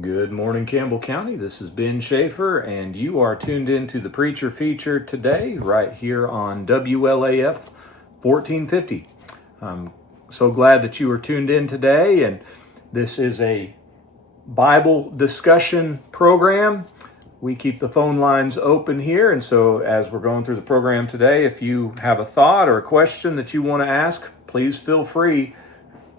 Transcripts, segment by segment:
Good morning, Campbell County. This is Ben Schaefer, and you are tuned into the Preacher Feature today, right here on WLAF 1450. I'm so glad that you are tuned in today, and this is a Bible discussion program. We keep the phone lines open here, and so as we're going through the program today, if you have a thought or a question that you want to ask, please feel free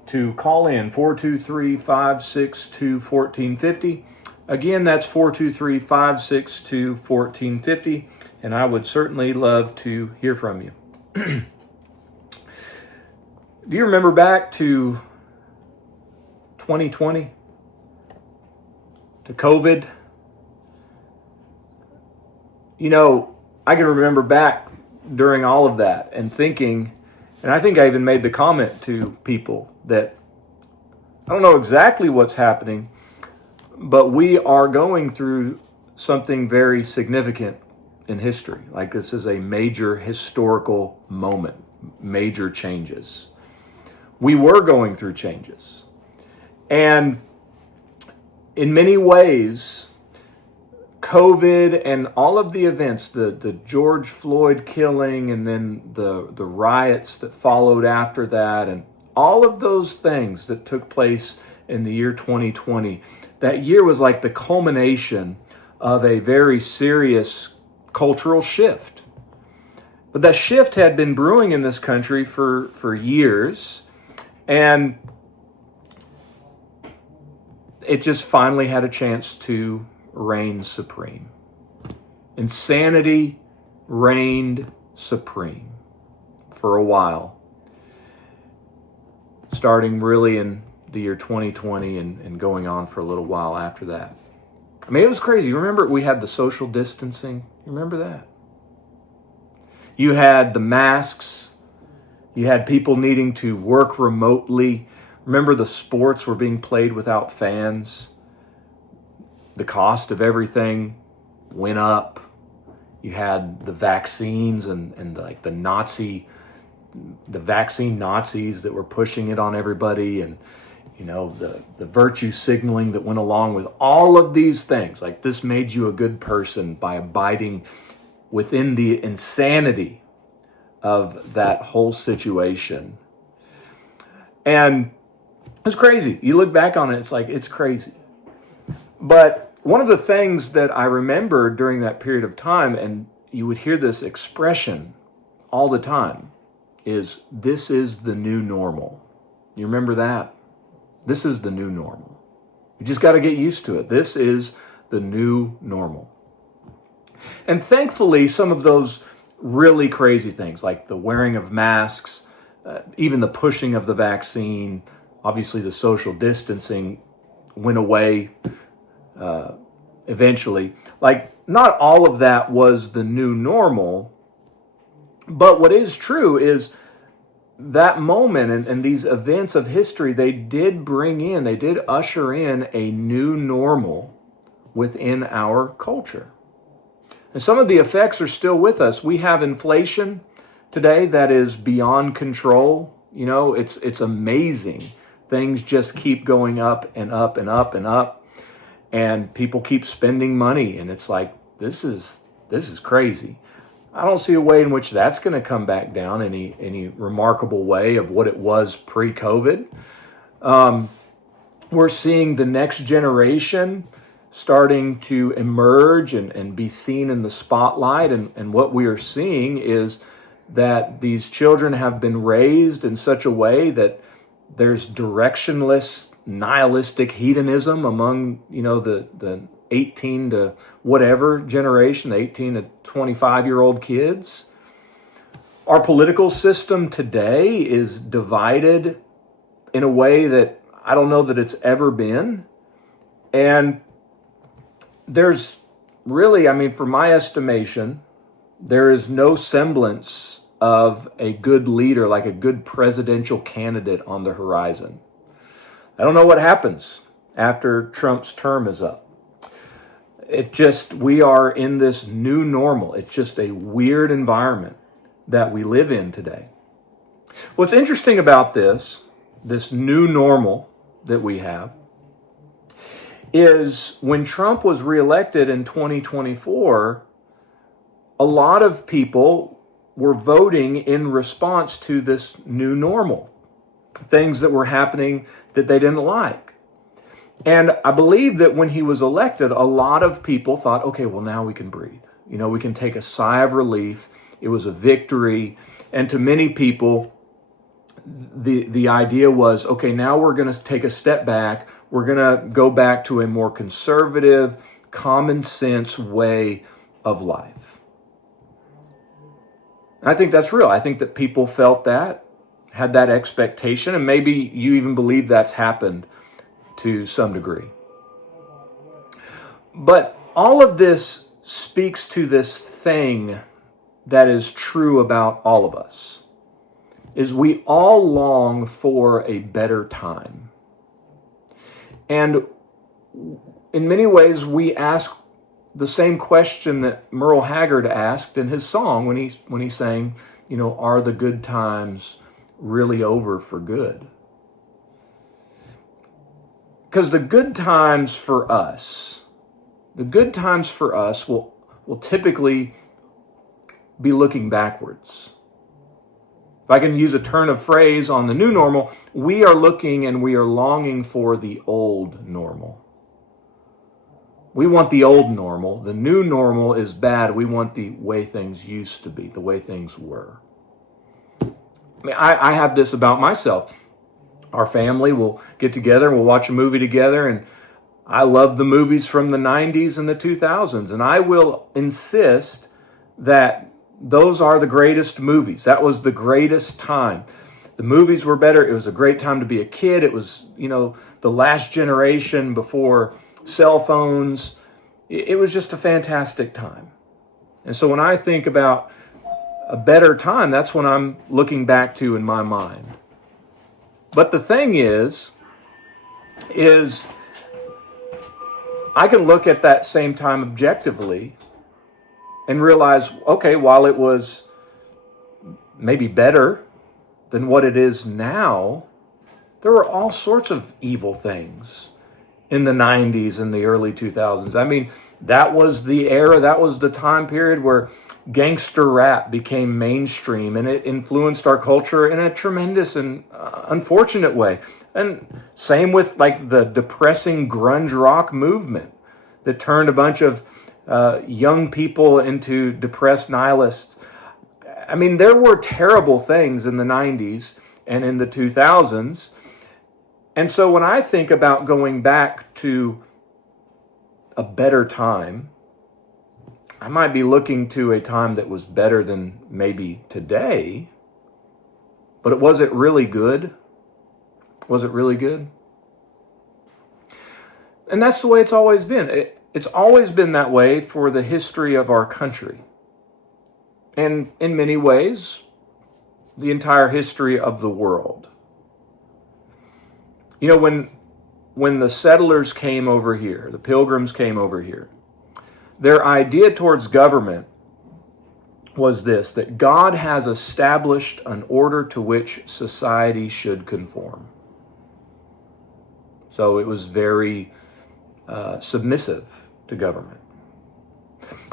to call in 423-562-1450. Again, that's 423-562-1450, and I would certainly love to hear from you. Do you remember back to 2020? To COVID? You know, I can remember back during all of that and thinking, and I think I even made the comment to people that I don't know exactly what's happening, but we are going through something very significant in history. Like this is a major historical moment, major changes. We were going through changes. And in many ways, COVID and all of the events, the George Floyd killing and then the riots that followed after that, and all of those things that took place in the year 2020, that year was like the culmination of a very serious cultural shift. But that shift had been brewing in this country for years, and it just finally had a chance to reign supreme. Insanity reigned supreme for a while, starting really in the year 2020 and going on for a little while after that. I mean, it was crazy. You remember we had the social distancing? You remember that? You had the masks. You had people needing to work remotely. Remember the sports were being played without fans. The cost of everything went up. You had the vaccines and like the vaccine Nazis that were pushing it on everybody, and you know the virtue signaling that went along with all of these things. Like this made you a good person by abiding within the insanity of that whole situation. And it's crazy. You look back on it, it's like, it's crazy. But one of the things that I remember during that period of time, and you would hear this expression all the time, is this is the new normal. You remember that? This is the new normal. You just got to get used to it. This is the new normal. And thankfully, some of those really crazy things, like the wearing of masks, even the pushing of the vaccine, obviously the social distancing went away eventually. Like, not all of that was the new normal, but what is true is that moment and these events of history, they did usher in a new normal within our culture. And some of the effects are still with us. We have inflation today that is beyond control. You know, it's amazing. Things just keep going up and up and up and up. And people keep spending money, and it's like, this is crazy. I don't see a way in which that's going to come back down any remarkable way of what it was pre-COVID. We're seeing the next generation starting to emerge and be seen in the spotlight. And what we are seeing is that these children have been raised in such a way that there's directionless, nihilistic hedonism among, the 18 to whatever generation, the 18 to 25-year-old kids. Our political system today is divided in a way that I don't know that it's ever been. And there's really, from my estimation, there is no semblance of a good leader, like a good presidential candidate on the horizon. I don't know what happens after Trump's term is up. We are in this new normal. It's just a weird environment that we live in today. What's interesting about this new normal that we have is when Trump was reelected in 2024, a lot of people were voting in response to this new normal, things that were happening that they didn't like. And I believe that when he was elected, a lot of people thought, okay, well, now we can breathe. We can take a sigh of relief. It was a victory. And to many people, the idea was, okay, now we're going to take a step back. We're going to go back to a more conservative, common sense way of life. And I think that's real. I think that people felt that, had that expectation, and maybe you even believe that's happened to some degree. But all of this speaks to this thing that is true about all of us, is we all long for a better time. And in many ways, we ask the same question that Merle Haggard asked in his song when he sang, are the good times really over for good? Because the good times for us will typically be looking backwards. If I can use a turn of phrase on the new normal, we are looking and we are longing for the old normal. We want the old normal. The new normal is bad. We want the way things used to be, the way things were. I have this about myself. Our family will get together and we'll watch a movie together, and I love the movies from the 90s and the 2000s, and I will insist that those are the greatest movies. That was the greatest time. The movies were better. It was a great time to be a kid. It was, the last generation before cell phones. It was just a fantastic time. And so when I think about a better time, that's when I'm looking back to in my mind. But the thing is I can look at that same time objectively and realize, okay, while it was maybe better than what it is now, there were all sorts of evil things in the 90s and the early 2000s. I mean, that was the era, that was the time period where gangster rap became mainstream, and it influenced our culture in a tremendous and unfortunate way. And same with like the depressing grunge rock movement that turned a bunch of young people into depressed nihilists. I mean, there were terrible things in the 90s and in the 2000s. And so when I think about going back to a better time, I might be looking to a time that was better than maybe today, but was it really good? Was it really good? And that's the way it's always been. It's always been that way for the history of our country. And in many ways, the entire history of the world. When the settlers came over here, the pilgrims came over here, their idea towards government was this, that God has established an order to which society should conform. So it was very submissive to government.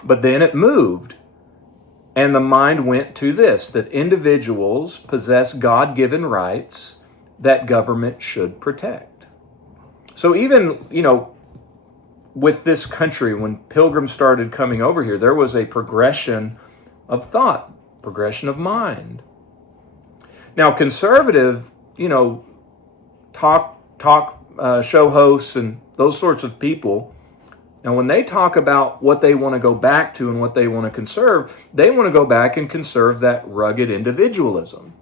But then it moved, and the mind went to this, that individuals possess God-given rights that government should protect. So even, with this country, when pilgrims started coming over here, there was a progression of thought, progression of mind. Now, conservative, talk show hosts and those sorts of people, now when they talk about what they want to go back to and what they want to conserve, they want to go back and conserve that rugged individualism.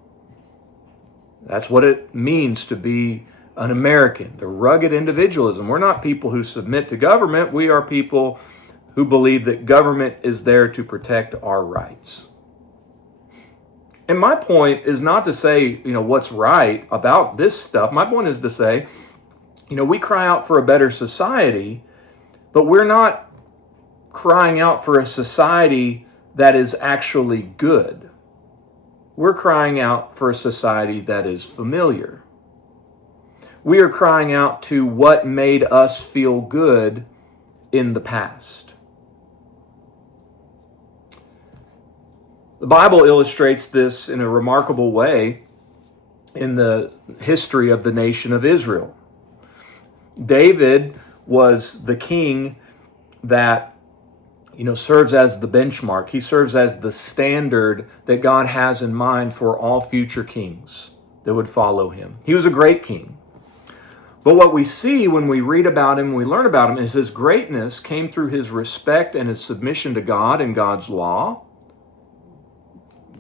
That's what it means to be an American, the rugged individualism. We're not people who submit to government. We are people who believe that government is there to protect our rights. And my point is not to say, what's right about this stuff. My point is to say, we cry out for a better society, but we're not crying out for a society that is actually good. We're crying out for a society that is familiar. We are crying out to what made us feel good in the past. The Bible illustrates this in a remarkable way in the history of the nation of Israel. David was the king that, serves as the benchmark. He serves as the standard that God has in mind for all future kings that would follow him. He was a great king. But what we see when we read about him, when we learn about him, is his greatness came through his respect and his submission to God and God's law.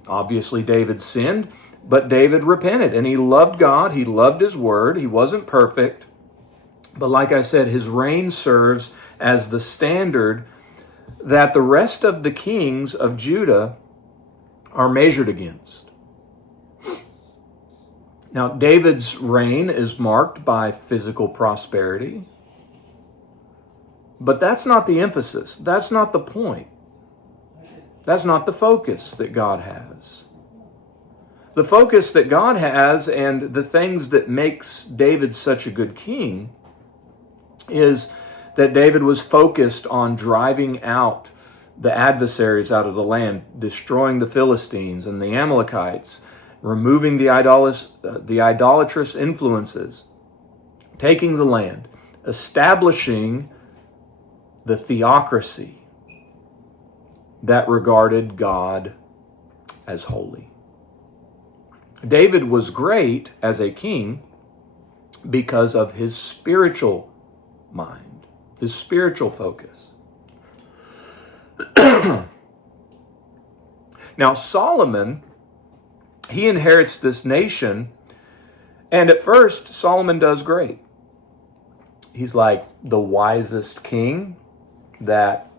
Obviously, David sinned, but David repented, and he loved God. He loved his word. He wasn't perfect. But like I said, his reign serves as the standard that the rest of the kings of Judah are measured against. Now, David's reign is marked by physical prosperity, but that's not the emphasis. That's not the point. That's not the focus that God has. The focus that God has and the things that makes David such a good king is that David was focused on driving out the adversaries out of the land, destroying the Philistines and the Amalekites, removing the idolatrous influences, taking the land, establishing the theocracy that regarded God as holy. David was great as a king because of his spiritual mind, his spiritual focus. Now, Solomon, he inherits this nation, and at first, Solomon does great. He's like the wisest king that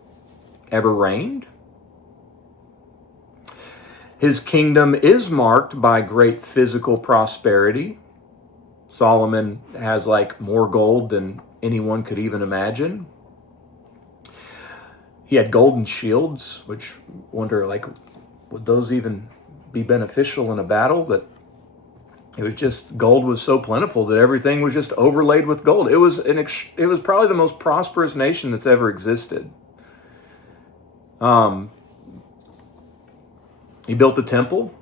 ever reigned. His kingdom is marked by great physical prosperity. Solomon has more gold than anyone could even imagine. He had golden shields, which wonder would those even be beneficial in a battle? But it was just, gold was so plentiful that everything was just overlaid with gold. It was probably the most prosperous nation that's ever existed. He built the temple.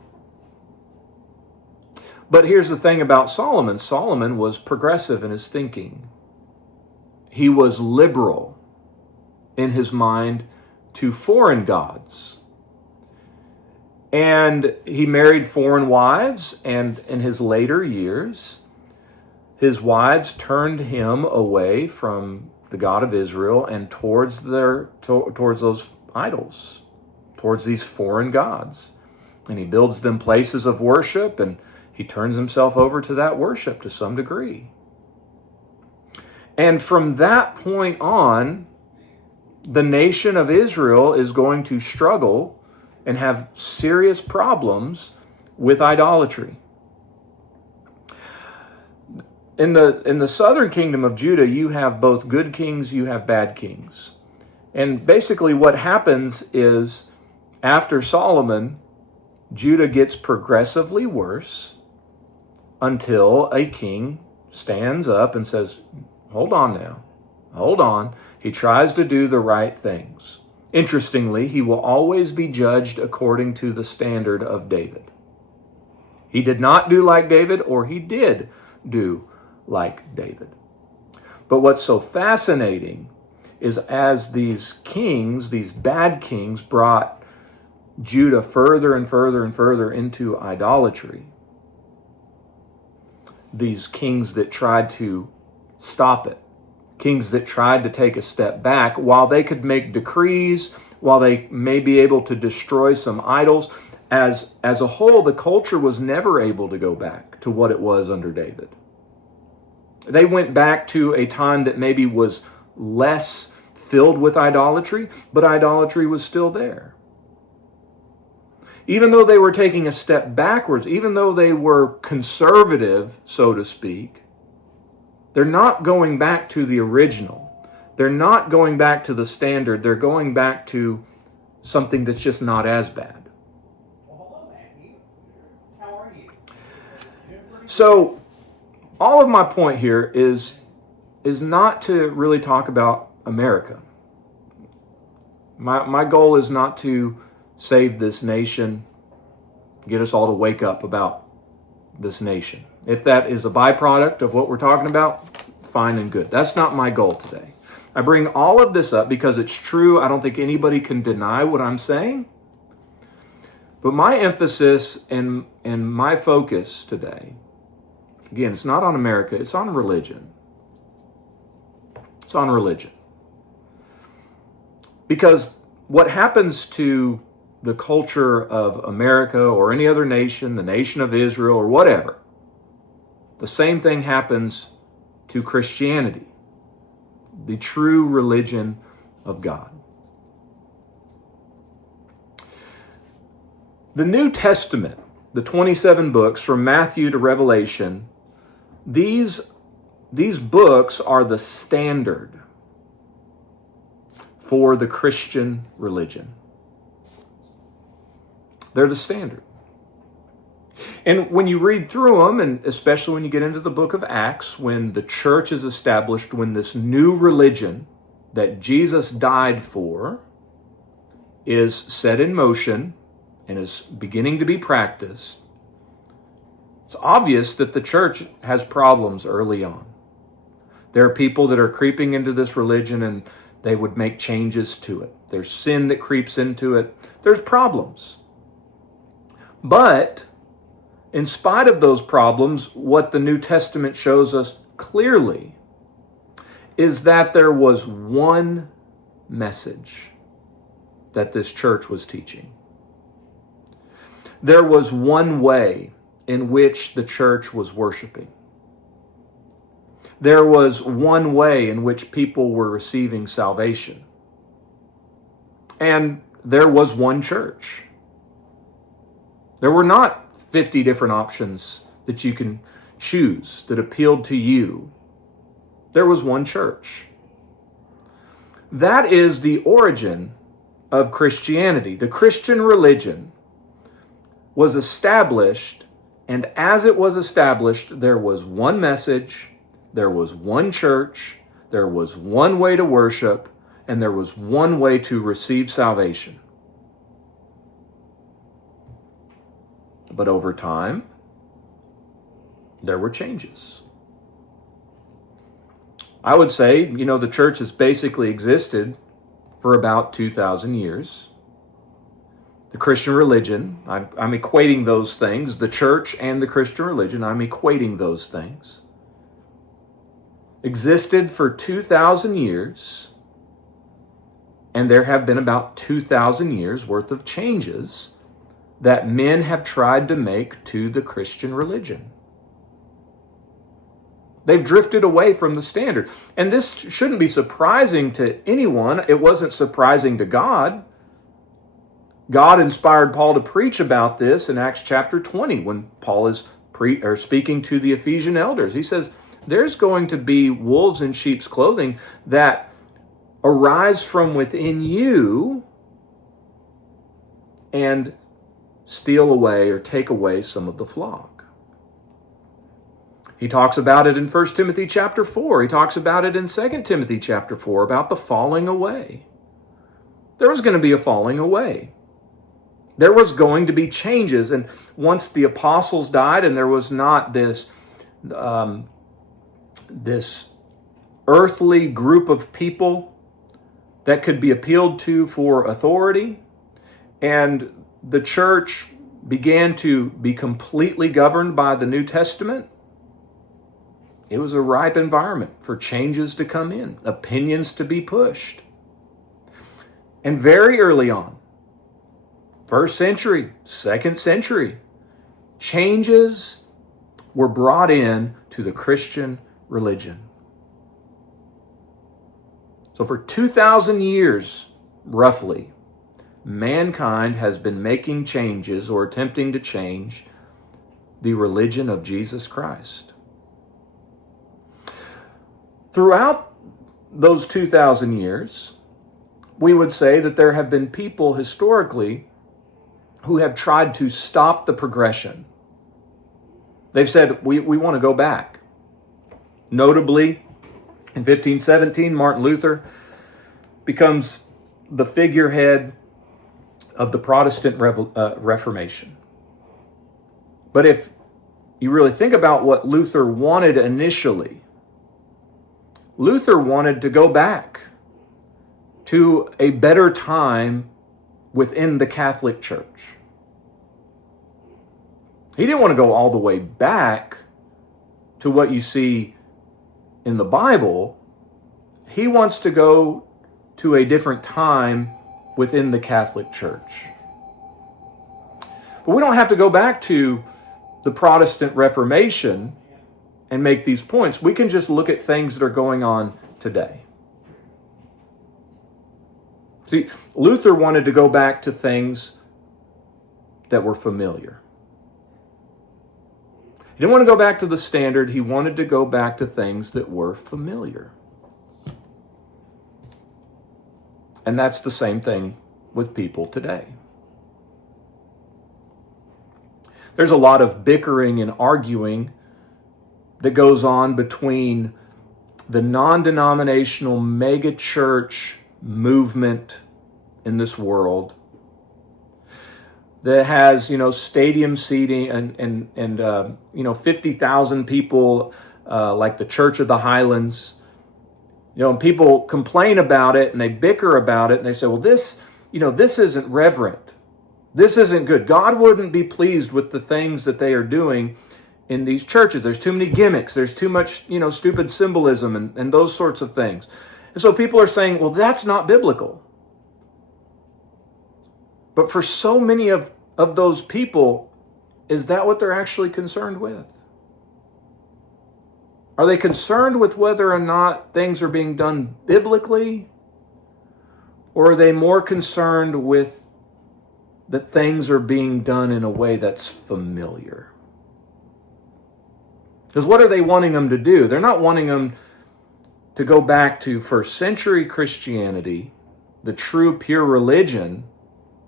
But here's the thing about Solomon. Solomon was progressive in his thinking. He was liberal in his mind to foreign gods. And he married foreign wives, and in his later years, his wives turned him away from the God of Israel and towards those idols, towards these foreign gods. And he builds them places of worship, and he turns himself over to that worship to some degree. And from that point on, the nation of Israel is going to struggle and have serious problems with idolatry. In the southern kingdom of Judah, you have both good kings, you have bad kings. And basically what happens is, after Solomon, Judah gets progressively worse until a king stands up and says, hold on now, hold on. He tries to do the right things. Interestingly, he will always be judged according to the standard of David. He did not do like David, or he did do like David. But what's so fascinating is, as these kings, these bad kings, brought Judah further and further and further into idolatry, these kings that tried to stop it, kings that tried to take a step back, while they could make decrees, while they may be able to destroy some idols, as a whole, the culture was never able to go back to what it was under David. They went back to a time that maybe was less filled with idolatry, but idolatry was still there. Even though they were taking a step backwards, even though they were conservative, so to speak, they're not going back to the original. They're not going back to the standard. They're going back to something that's just not as bad. Well, hello, Maggie. How are you? So, all of my point here is not to really talk about America. My goal is not to save this nation, get us all to wake up about this nation. If that is a byproduct of what we're talking about, fine and good. That's not my goal today. I bring all of this up because it's true. I don't think anybody can deny what I'm saying. But my emphasis and my focus today, again, it's not on America, it's on religion. It's on religion. Because what happens to the culture of America or any other nation, the nation of Israel or whatever, the same thing happens to Christianity, the true religion of God. The New Testament, the 27 books from Matthew to Revelation, these books are the standard for the Christian religion. They're the standard. And when you read through them, and especially when you get into the book of Acts, when the church is established, when this new religion that Jesus died for is set in motion and is beginning to be practiced, it's obvious that the church has problems early on. There are people that are creeping into this religion and they would make changes to it. There's sin that creeps into it. There's problems. But in spite of those problems, what the New Testament shows us clearly is that there was one message that this church was teaching. There was one way in which the church was worshiping. There was one way in which people were receiving salvation. And there was one church. There were not 50 different options that you can choose that appealed to you. There was one church. That is the origin of Christianity. The Christian religion was established, and as it was established, there was one message, there was one church, there was one way to worship, and there was one way to receive salvation. But over time, there were changes. I would say, the church has basically existed for about 2,000 years. The Christian religion, I'm equating those things, the church and the Christian religion, I'm equating those things. Existed for 2,000 years, and there have been about 2,000 years worth of changes that men have tried to make to the Christian religion. They've drifted away from the standard. And this shouldn't be surprising to anyone. It wasn't surprising to God. God inspired Paul to preach about this in Acts chapter 20 when Paul is speaking to the Ephesian elders. He says, there's going to be wolves in sheep's clothing that arise from within you and steal away or take away some of the flock. He talks about it in 1 Timothy chapter 4. He talks about it in 2 Timothy chapter 4 about the falling away. There was going to be a falling away. There was going to be changes. And once the apostles died and there was not this earthly group of people that could be appealed to for authority, and the church began to be completely governed by the New Testament, it was a ripe environment for changes to come in, opinions to be pushed. And very early on, 1st century, 2nd century, changes were brought in to the Christian religion. So for 2,000 years, roughly, mankind has been making changes or attempting to change the religion of Jesus Christ. Throughout those 2,000 years, we would say that there have been people historically who have tried to stop the progression. They've said, we want to go back. Notably, in 1517, Martin Luther becomes the figurehead of the Protestant Reformation. But if you really think about what Luther wanted initially, Luther wanted to go back to a better time within the Catholic Church. He didn't want to go all the way back to what you see in the Bible. He wants to go to a different time within the Catholic Church. But we don't have to go back to the Protestant Reformation and make these points. We can just look at things that are going on today. See, Luther wanted to go back to things that were familiar. He didn't want to go back to the standard. He wanted to go back to things that were familiar. And that's the same thing with people today. There's a lot of bickering and arguing that goes on between the non-denominational megachurch movement in this world that has, stadium seating and 50,000 people, like the Church of the Highlands. And people complain about it and they bicker about it and they say, well, this isn't reverent. This isn't good. God wouldn't be pleased with the things that they are doing in these churches. There's too many gimmicks. There's too much, stupid symbolism and those sorts of things. And so people are saying, well, that's not biblical. But for so many of those people, is that what they're actually concerned with? Are they concerned with whether or not things are being done biblically? Or are they more concerned with that things are being done in a way that's familiar? Because what are they wanting them to do? They're not wanting them to go back to first century Christianity, the true pure religion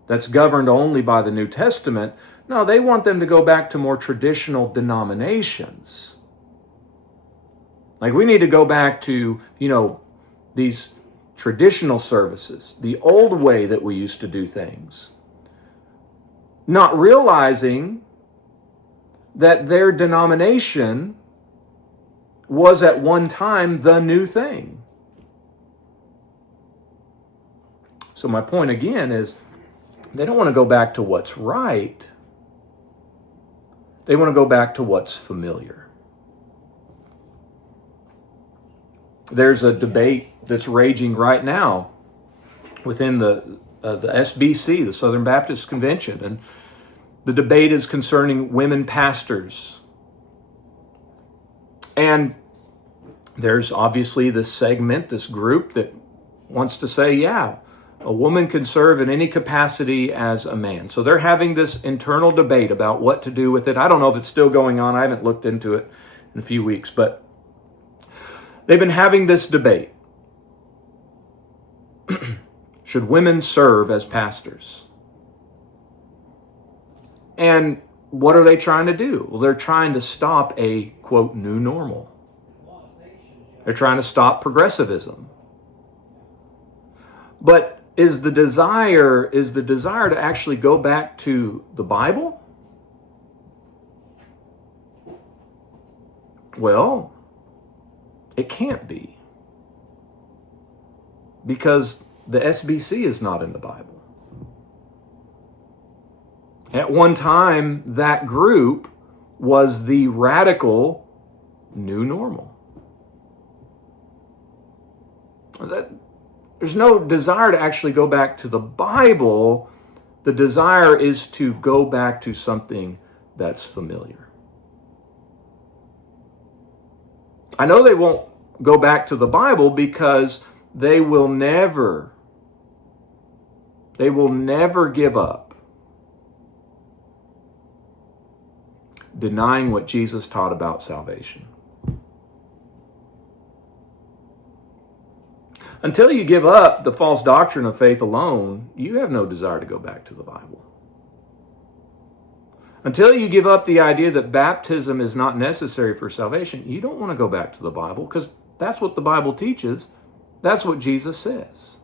that's governed only by the New Testament. No, they want them to go back to more traditional denominations. Like we need to go back to, these traditional services, the old way that we used to do things. Not realizing that their denomination was at one time the new thing. So my point again is they don't want to go back to what's right. They want to go back to what's familiar. There's a debate that's raging right now within the SBC, the Southern Baptist Convention, and the debate is concerning women pastors. And there's obviously this segment, this group that wants to say, yeah, a woman can serve in any capacity as a man. So they're having this internal debate about what to do with it. I don't know if it's still going on. I haven't looked into it in a few weeks, but they've been having this debate. Should women serve as pastors? And what are they trying to do? Well, they're trying to stop a, quote, new normal. They're trying to stop progressivism. But is the desire to actually go back to the Bible? Well, it can't be. Because the SBC is not in the Bible. At one time, that group was the radical new normal. There's no desire to actually go back to the Bible. The desire is to go back to something that's familiar. I know they won't go back to the Bible because they will never give up denying what Jesus taught about salvation. Until you give up the false doctrine of faith alone, you have no desire to go back to the Bible. Until you give up the idea that baptism is not necessary for salvation, you don't want to go back to the Bible, because that's what the Bible teaches. That's what Jesus says.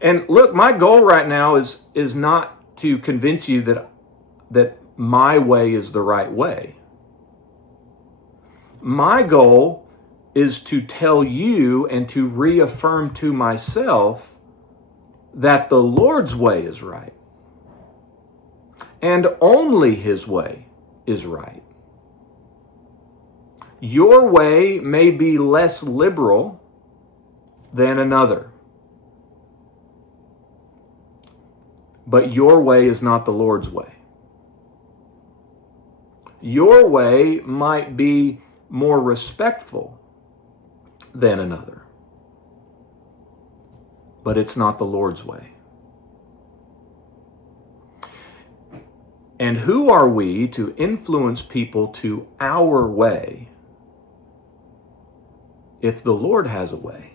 And look, my goal right now is not to convince you that my way is the right way. My goal is to tell you and to reaffirm to myself that the Lord's way is right. And only His way is right. Your way may be less liberal than another, but your way is not the Lord's way. Your way might be more respectful than another, but it's not the Lord's way. And who are we to influence people to our way if the Lord has a way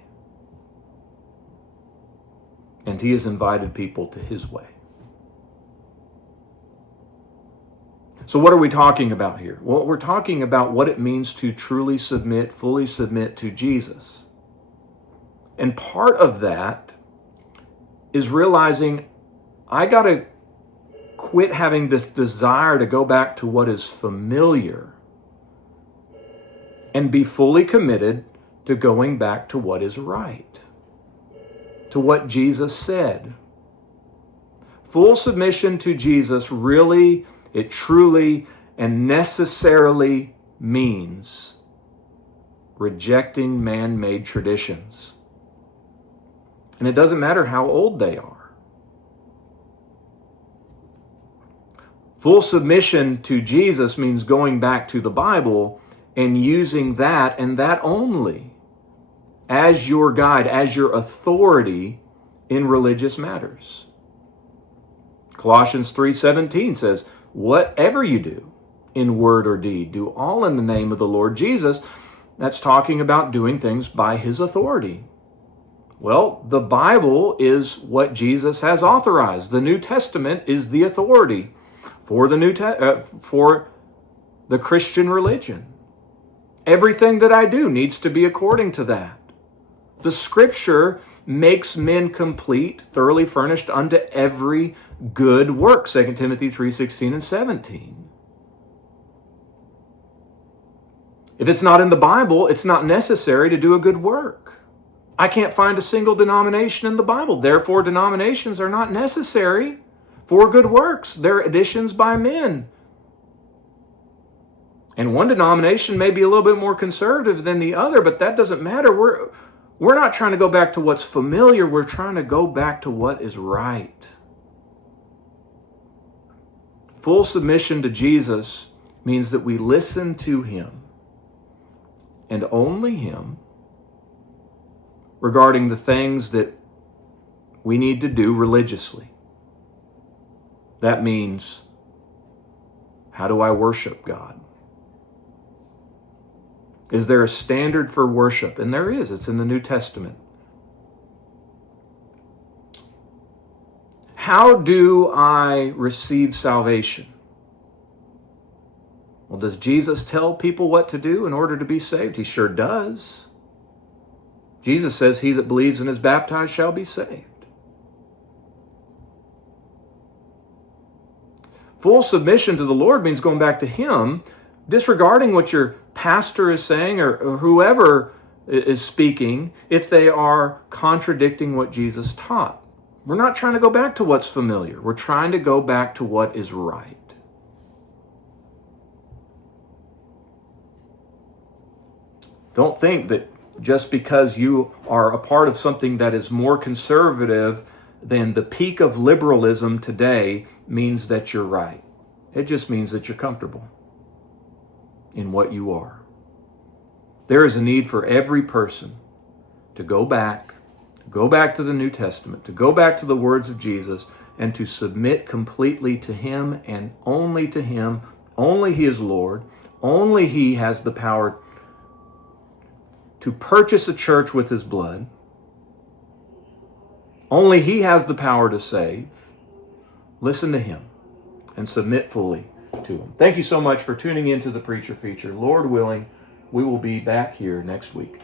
and He has invited people to His way? So what are we talking about here? Well, we're talking about what it means to truly submit, fully submit to Jesus. And part of that is realizing I got to quit having this desire to go back to what is familiar and be fully committed to going back to what is right, to what Jesus said. Full submission to Jesus really, it truly and necessarily means rejecting man-made traditions. And it doesn't matter how old they are. Full submission to Jesus means going back to the Bible and using that and that only as your guide, as your authority in religious matters. Colossians 3:17 says, whatever you do in word or deed, do all in the name of the Lord Jesus. That's talking about doing things by His authority. Well, the Bible is what Jesus has authorized. The New Testament is the authority for for the Christian religion. Everything that I do needs to be according to that. The Scripture makes men complete, thoroughly furnished unto every good work. 2 Timothy 3:16 and 17. If it's not in the Bible, it's not necessary to do a good work. I can't find a single denomination in the Bible. Therefore, denominations are not necessary for good works. They're additions by men. And one denomination may be a little bit more conservative than the other, but that doesn't matter. We're not trying to go back to what's familiar. We're trying to go back to what is right. Full submission to Jesus means that we listen to Him and only Him regarding the things that we need to do religiously. That means, how do I worship God? Is there a standard for worship? And there is. It's in the New Testament. How do I receive salvation? Well, does Jesus tell people what to do in order to be saved? He sure does. Jesus says, he that believes and is baptized shall be saved. Full submission to the Lord means going back to Him, disregarding what your pastor is saying or whoever is speaking if they are contradicting what Jesus taught. We're not trying to go back to what's familiar. We're trying to go back to what is right. Don't think that just because you are a part of something that is more conservative than the peak of liberalism today means that you're right. It just means that you're comfortable in what you are. There is a need for every person to go back to the New Testament, to go back to the words of Jesus, and to submit completely to Him and only to Him. Only He is Lord. Only He has the power to purchase a church with His blood. Only He has the power to save. Listen to Him. and submit fully to Him. Thank you so much for tuning into the Preacher Feature. Lord willing, we will be back here next week.